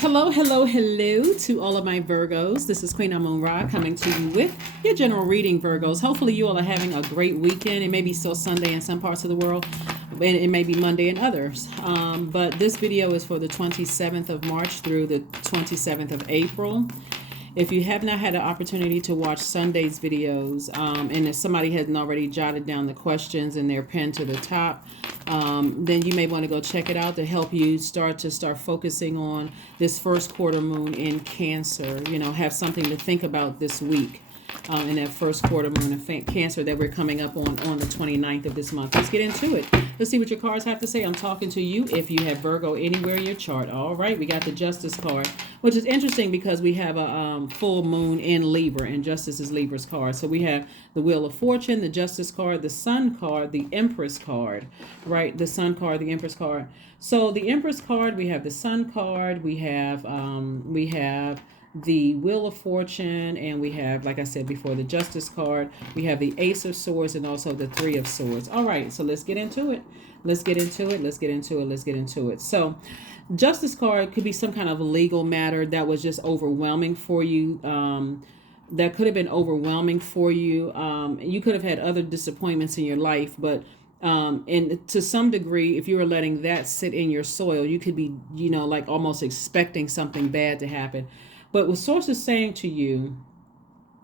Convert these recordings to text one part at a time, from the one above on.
Hello, hello, hello to all of my Virgos. This is Queen Amun Ra coming to you with your general reading, Virgos. Hopefully, you all are having a great weekend. It may be still Sunday in some parts of the world, and it may be Monday in others. But this video is for the 27th of March through the 27th of April. If you have not had an opportunity to watch Sunday's videos, and if somebody hasn't already jotted down the questions and they're pinned to the top, then you may want to go check it out to help you start focusing on this first quarter moon in Cancer. You know, have something to think about this week. In that first quarter moon in Cancer that we're coming up on the 29th of this month. Let's get into it. Let's see what your cards have to say. I'm talking to you if you have Virgo anywhere in your chart. All right, we got the Justice card, which is interesting because we have a full moon in Libra, and Justice is Libra's card. So we have the Wheel of Fortune, the Justice card, the Sun card, the Empress card, right? The Sun card, the Empress card. So the Empress card, we have the Sun card, we have the Wheel of Fortune, and we have, like I said before, the Justice card. We have the Ace of Swords and also the Three of Swords. All right, so let's get into it. Let's get into it. So Justice card could be some kind of legal matter that was just overwhelming for you. That could have been overwhelming for you. You could have had other disappointments in your life, but and to some degree, if you were letting that sit in your soil, you could be, like almost expecting something bad to happen. But what Source is saying to you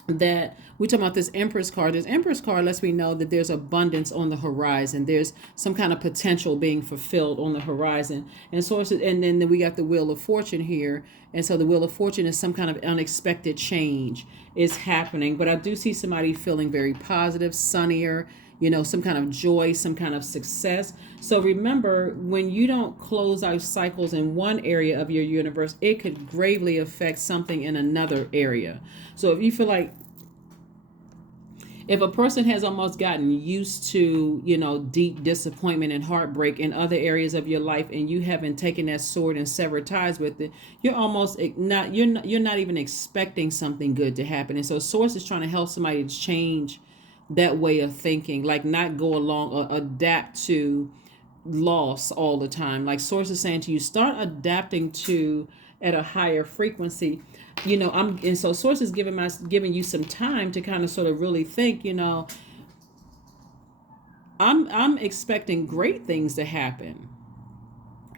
that we talk about this Empress card. This Empress card lets me know that there's abundance on the horizon. There's some kind of potential being fulfilled on the horizon. And Sources, and then we got the Wheel of Fortune here. And so the Wheel of Fortune is some kind of unexpected change is happening. But I do see somebody feeling very positive, sunnier, some kind of joy, some kind of success. So remember, when you don't close out cycles in one area of your universe, it could gravely affect something in another area. So if you feel like, if a person has almost gotten used to, deep disappointment and heartbreak in other areas of your life, and you haven't taken that sword and severed ties with it, you're almost not, you're not even expecting something good to happen. And so Source is trying to help somebody to change that way of thinking, like not go along or adapt to loss all the time. Like Source is saying to you, start adapting to at a higher frequency. And so Source is giving you some time to kind of sort of really think, I'm expecting great things to happen.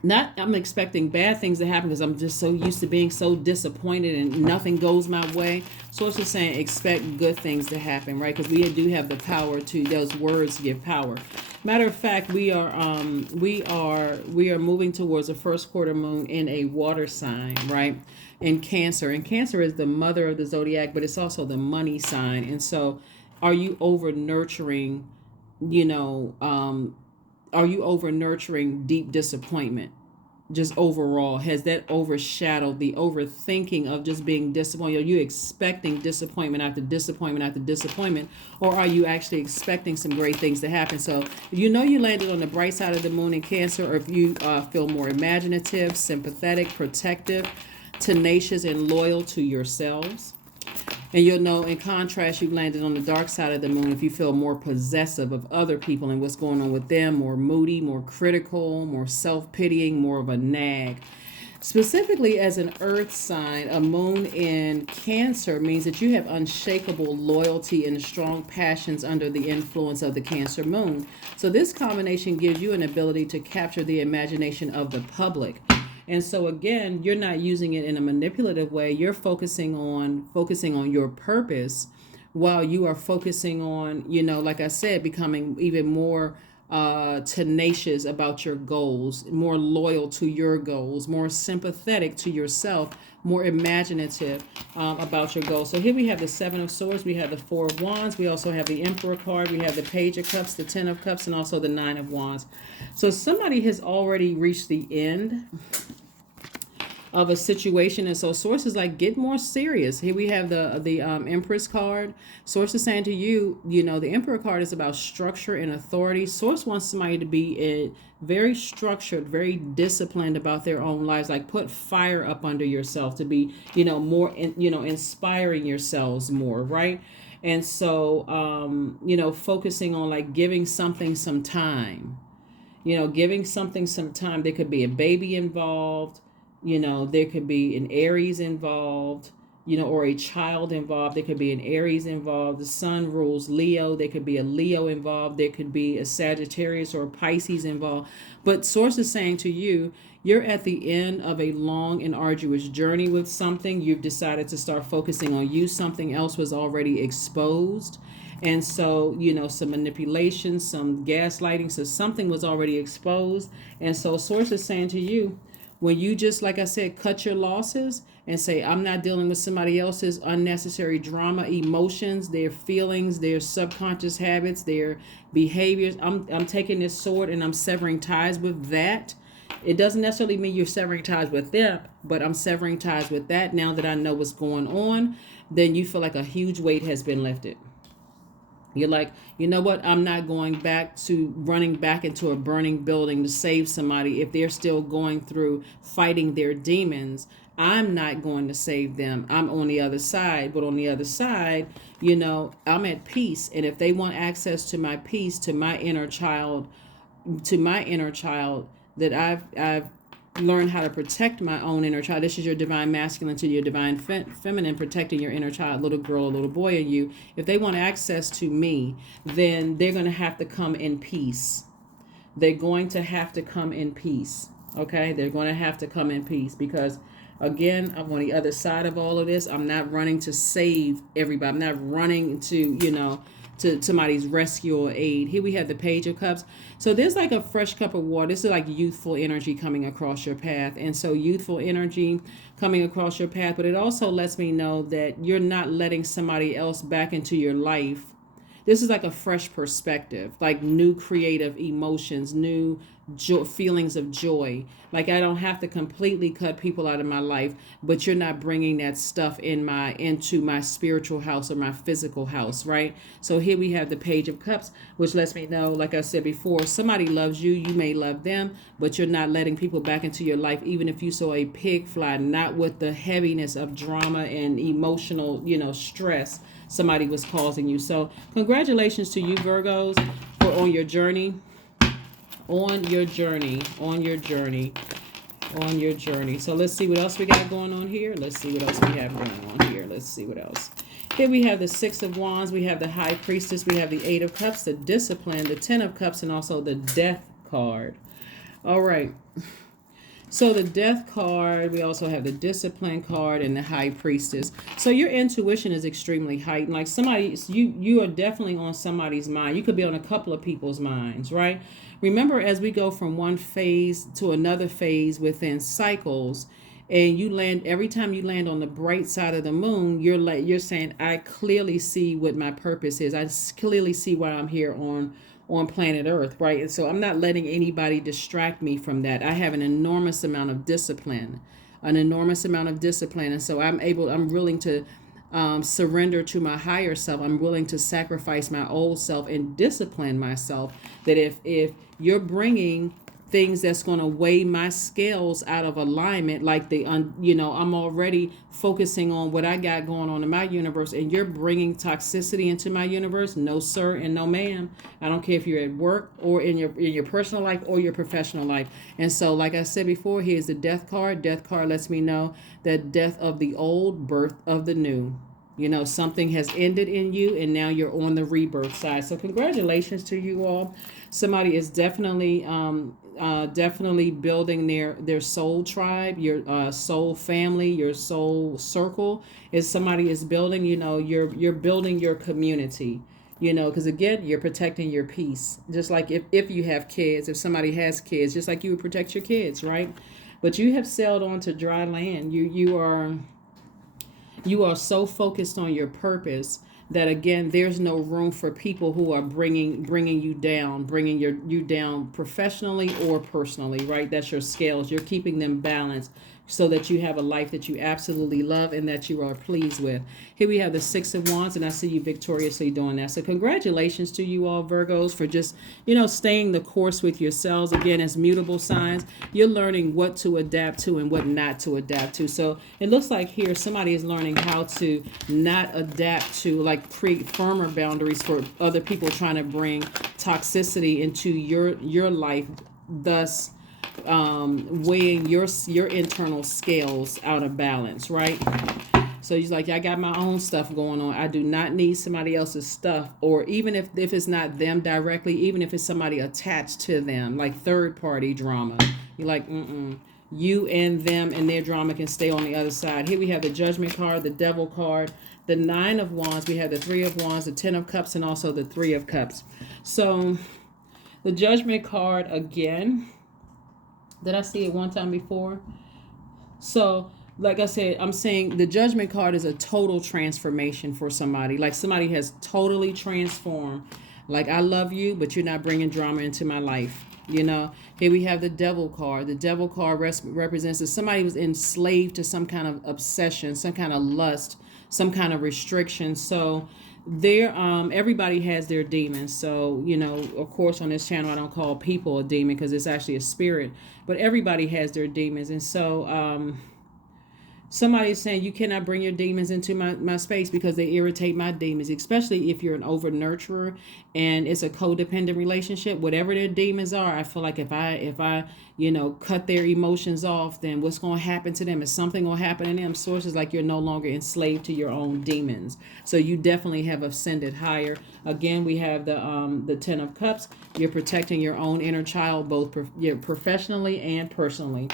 Not I'm expecting bad things to happen because I'm just so used to being so disappointed and nothing goes my way. Source is saying expect good things to happen, right? Because we do have the power to, those words give power. Matter of fact, we are moving towards a first quarter moon in a water sign, right? In Cancer. And Cancer is the mother of the zodiac, but it's also the money sign. And so are you over nurturing, are you over nurturing deep disappointment? Just overall, has that overshadowed the overthinking of just being disappointed? Are you expecting disappointment after disappointment after disappointment? Or are you actually expecting some great things to happen? So if you landed on the bright side of the moon in Cancer, or if you feel more imaginative, sympathetic, protective, tenacious, and loyal to yourselves. And you'll know, in contrast, you've landed on the dark side of the moon if you feel more possessive of other people and what's going on with them, more moody, more critical, more self-pitying, more of a nag. Specifically, as an earth sign, a moon in Cancer means that you have unshakable loyalty and strong passions under the influence of the Cancer moon. So this combination gives you an ability to capture the imagination of the public. And so again, you're not using it in a manipulative way. You're focusing on your purpose, while you are focusing on, like I said, becoming even more tenacious about your goals, more loyal to your goals, more sympathetic to yourself, more imaginative about your goals. So here we have the Seven of Swords, we have the Four of Wands, we also have the Emperor card, we have the Page of Cups, the Ten of Cups, and also the Nine of Wands. So somebody has already reached the end of a situation, and so Source is like, get more serious. Here we have the Empress card. Source is saying to you, the Emperor card is about structure and authority. Source wants somebody to be very structured, very disciplined about their own lives, like put fire up under yourself to be, more, inspiring yourselves more, right? And so, focusing on like giving something some time, giving something some time. There could be a baby involved. There could be an Aries involved, or a child involved. There could be an Aries involved. The sun rules Leo. There could be a Leo involved. There could be a Sagittarius or Pisces involved. But source is saying to you, you're at the end of a long and arduous journey with something. You've decided to start focusing on you. Something else was already exposed. And so, some manipulation, some gaslighting. So something was already exposed. And so source is saying to you, when you just, like I said, cut your losses and say, I'm not dealing with somebody else's unnecessary drama, emotions, their feelings, their subconscious habits, their behaviors. I'm taking this sword and I'm severing ties with that. It doesn't necessarily mean you're severing ties with them, but I'm severing ties with that. Now that I know what's going on, then you feel like a huge weight has been lifted. You're like, you know what? I'm not going back to running back into a burning building to save somebody if they're still going through fighting their demons. I'm not going to save them. I'm on the other side. But on the other side, I'm at peace. And if they want access to my peace, to my inner child, that I've learn how to protect my own inner child. This is your divine masculine to your divine feminine, protecting your inner child, little girl or little boy in you. If they want access to me, then they're going to have to come in peace. They're going to have to come in peace. Okay? They're going to have to come in peace because, again, I'm on the other side of all of this. I'm not running to save everybody. I'm not running to, to somebody's rescue or aid. Here we have the Page of Cups. So there's like a fresh cup of water. This is like youthful energy coming across your path. And so youthful energy coming across your path. But it also lets me know that you're not letting somebody else back into your life. This is like a fresh perspective, like new creative emotions, new feelings of joy. Like I don't have to completely cut people out of my life, but you're not bringing that stuff into my spiritual house or my physical house, right? So here we have the Page of Cups, which lets me know, like I said before, somebody loves you, you may love them, but you're not letting people back into your life, even if you saw a pig fly, not with the heaviness of drama and emotional, stress somebody was causing you. So congratulations to you, Virgos, for on your journey. On your journey. So let's see what else we got going on here. Let's see what else we have going on here. Let's see what else. Here we have the Six of Wands. We have the High Priestess. We have the Eight of Cups, the Discipline, the Ten of Cups, and also the Death card. All right. So the Death card, we also have the Discipline card and the High Priestess. So your intuition is extremely heightened. Like you are definitely on somebody's mind. You could be on a couple of people's minds, right? Remember, as we go from one phase to another phase within cycles, and every time you land on the bright side of the moon, you're saying, I clearly see what my purpose is. I clearly see why I'm here on planet Earth, right? And so I'm not letting anybody distract me from that. I have an enormous amount of discipline. And so I'm willing to surrender to my higher self. I'm willing to sacrifice my old self and discipline myself. That if you're bringing things that's going to weigh my scales out of alignment, like I'm already focusing on what I got going on in my universe, and you're bringing toxicity into my universe, no sir and no ma'am. I don't care if you're at work or in your personal life or your professional life. And so, like I said before, here's the Death card. Death card lets me know that death of the old, birth of the new. Something has ended in you, and now you're on the rebirth side. So congratulations to you all. Somebody is definitely building their soul tribe, your soul family, your soul circle. Is somebody is building, you're building your community, because again, you're protecting your peace. Just like if you have kids, if somebody has kids, just like you would protect your kids, right? But you have sailed onto dry land. You are so focused on your purpose that, again, there's no room for people who are bringing you down, you down professionally or personally, right? That's your scales. You're keeping them balanced so that you have a life that you absolutely love and that you are pleased with. Here we have the Six of Wands, and I see you victoriously doing that. So congratulations to you all, Virgos, for just, staying the course with yourselves. Again, as mutable signs, you're learning what to adapt to and what not to adapt to. So it looks like here somebody is learning how to not adapt to, like, create firmer boundaries for other people trying to bring toxicity into your life, thus weighing your internal scales out of balance, right? So he's like, I got my own stuff going on. I do not need somebody else's stuff. Or even if it's not them directly, even if it's somebody attached to them, like third party drama. You're like, you and them and their drama can stay on the other side. Here we have the Judgment card, the Devil card, the Nine of Wands. We have the Three of Wands, the Ten of Cups, and also the Three of Cups. So the Judgment card again. Did I see it one time before? So like I said, I'm saying the Judgment card is a total transformation for somebody. Like somebody has totally transformed. Like, I love you, but you're not bringing drama into my life. You know, here we have the Devil card. The Devil card represents that somebody was enslaved to some kind of obsession, some kind of lust, some kind of restriction. So there, everybody has their demons. So, you know, of course, on this channel, I don't call people a demon because it's actually a spirit, but everybody has their demons. And so, somebody is saying you cannot bring your demons into my space because they irritate my demons, especially if you're an over nurturer and it's a codependent relationship. Whatever their demons are, I feel like if I you know, cut their emotions off, then what's going to happen to them? Is something going to happen to them? Sources like you're no longer enslaved to your own demons. So you definitely have ascended higher. Again, we have the Ten of Cups. You're protecting your own inner child, both professionally and personally.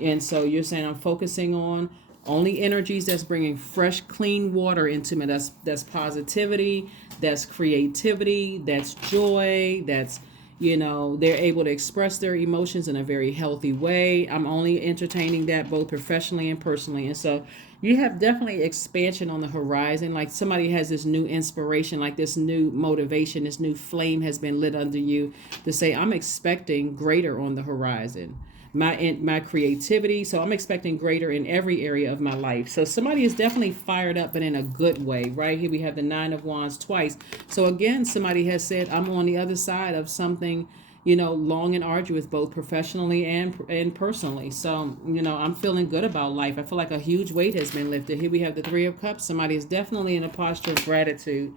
And so you're saying I'm focusing on only energies that's bringing fresh, clean water into me. That's positivity, that's creativity, that's joy, that's, you know, they're able to express their emotions in a very healthy way. I'm only entertaining that both professionally and personally. And so you have definitely expansion on the horizon. Like somebody has this new inspiration, like this new motivation, this new flame has been lit under you to say, I'm expecting greater on the horizon. My creativity. So I'm expecting greater in every area of my life. So somebody is definitely fired up, but in a good way, right? Here we have the Nine of Wands twice. So again, somebody has said, I'm on the other side of something, you know, long and arduous, both professionally and personally. So, you know, I'm feeling good about life. I feel like a huge weight has been lifted. Here we have the Three of Cups. Somebody is definitely in a posture of gratitude.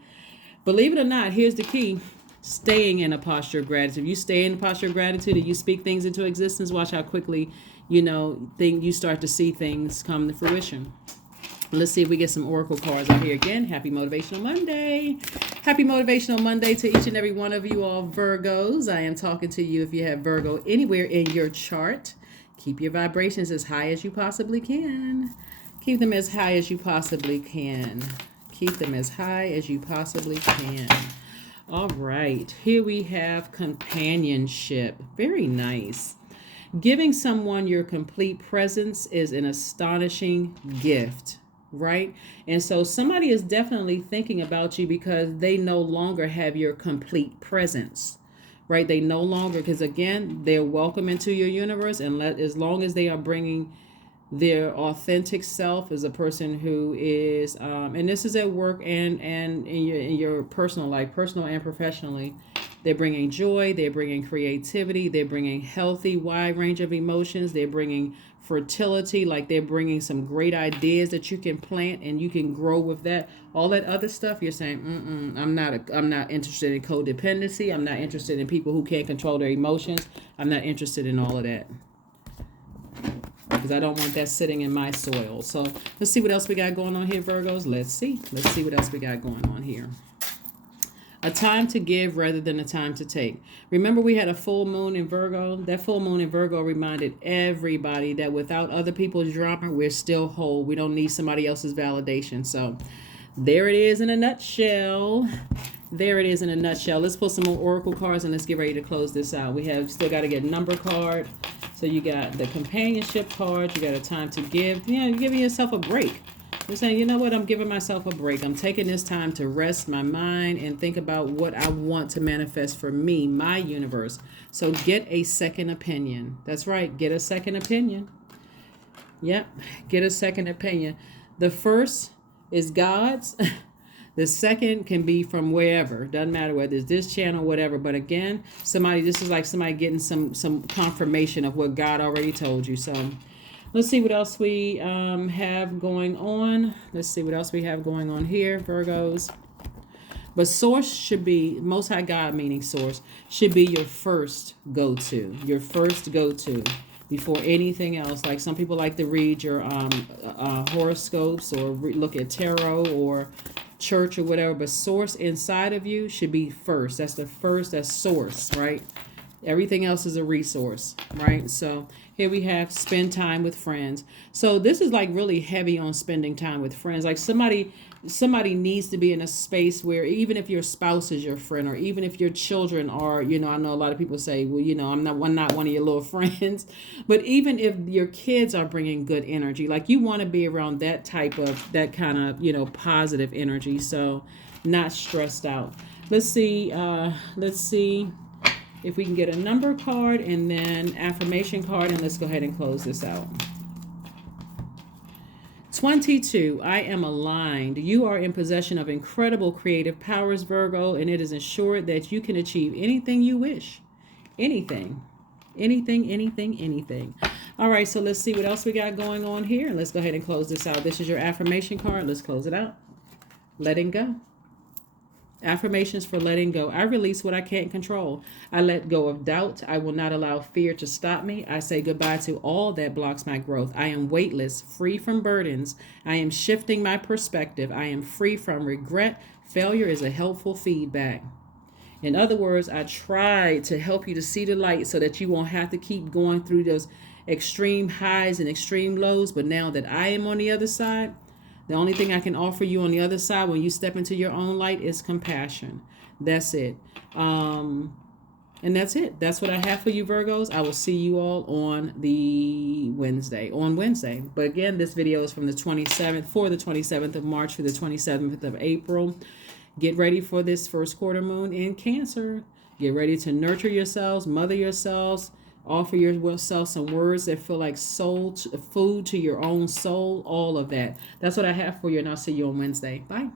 Believe it or not, here's the key. Staying in a posture of gratitude. If you stay in a posture of gratitude and you speak things into existence, watch how quickly, you know, you start to see things come to fruition. Let's see if we get some oracle cards out here again. Happy Motivational Monday. Happy Motivational Monday to each and every one of you all Virgos. I am talking to you if you have Virgo anywhere in your chart. Keep your vibrations as high as you possibly can. Keep them as high as you possibly can. Keep them as high as you possibly can. All right, here we have companionship. Very nice. Giving someone your complete presence is an astonishing gift, right? And so somebody is definitely thinking about you because they no longer have your complete presence, right? They no longer, because again, they're welcome into your universe, and as long as they are bringing their authentic self as a person who is, and this is at work and in your personal life, personal and professionally, they're bringing joy, they're bringing creativity, they're bringing healthy, wide range of emotions, they're bringing fertility, like they're bringing some great ideas that you can plant and you can grow with that. All that other stuff, you're saying, I'm not interested in codependency. I'm not interested in people who can't control their emotions. I'm not interested in all of that, because I don't want that sitting in my soil. So let's see what else we got going on here, Virgos. Let's see what else we got going on here. A time to give rather than a time to take. Remember, we had a full moon in Virgo. That full moon in Virgo reminded everybody that without other people's drama, we're still whole. We don't need somebody else's validation. So there it is in a nutshell. There it is in a nutshell. Let's pull some more oracle cards and let's get ready to close this out. We have still got to get a number card. So you got the companionship card. You got a time to give. You know, you're giving yourself a break. You're saying, you know what? I'm giving myself a break. I'm taking this time to rest my mind and think about what I want to manifest for me, my universe. So get a second opinion. That's right. Get a second opinion. Yep. Get a second opinion. The first is God's. The second can be from wherever. Doesn't matter whether it's this channel, whatever. But again, this is like somebody getting some confirmation of what God already told you. So let's see what else we have going on. Let's see what else we have going on here, Virgos. But source should be, Most High God, meaning source, should be your first go-to. Your first go-to before anything else. Like some people like to read your horoscopes or look at tarot or church or whatever. But source inside of you should be first. That's the first, that's source, right? Everything else is a resource, right? So here we have spend time with friends. So this is like really heavy on spending time with friends. Like somebody needs to be in a space where even if your spouse is your friend, or even if your children are, I know a lot of people say, well, I'm not one of your little friends, but even if your kids are bringing good energy, like you want to be around that kind of, positive energy. So not stressed out. Let's see if we can get a number card and then affirmation card, and let's go ahead and close this out. 22, I am aligned. You are in possession of incredible creative powers, Virgo, and it is ensured that you can achieve anything you wish. Anything. All right, so let's see what else we got going on here. Let's go ahead and close this out. This is your affirmation card. Let's close it out. Letting go. Affirmations for letting go. I release what I can't control. I let go of doubt. I will not allow fear to stop me. I say goodbye to all that blocks my growth. I am weightless, free from burdens. I am shifting my perspective. I am free from regret. Failure is a helpful feedback. In other words, I try to help you to see the light so that you won't have to keep going through those extreme highs and extreme lows. But now that I am on the other side, the only thing I can offer you on the other side when you step into your own light is compassion. That's it. And that's it. That's what I have for you, Virgos. I will see you all on Wednesday. But again, this video is from the 27th, for the 27th of March through the 27th of April. Get ready for this first quarter moon in Cancer. Get ready to nurture yourselves, mother yourselves. Offer yourself some words that feel like food to your own soul, all of that. That's what I have for you, and I'll see you on Wednesday. Bye.